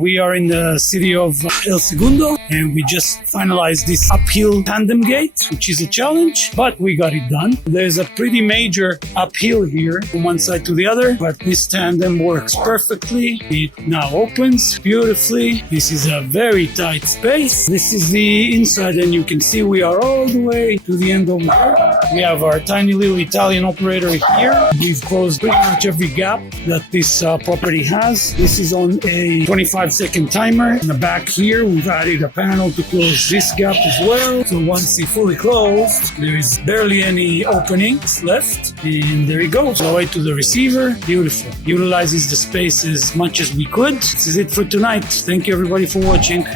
We are in the city of El Segundo, and we just finalized this uphill tandem gate, which is a challenge, but we got it done. There's a pretty major uphill here from one side to the other, but this tandem works perfectly. It now opens beautifully. This is a very tight space. This is the inside, and you can see we are all the way to the end over here. We have our tiny little Italian operator here. We've closed pretty much every gap that this property has. This is on a 25-second timer. In the back here, we've added a panel to close this gap as well. So once it's fully closed, there is barely any openings left. And there it goes, all the way to the receiver. Beautiful. Utilizes the space as much as we could. This is it for tonight. Thank you everybody for watching.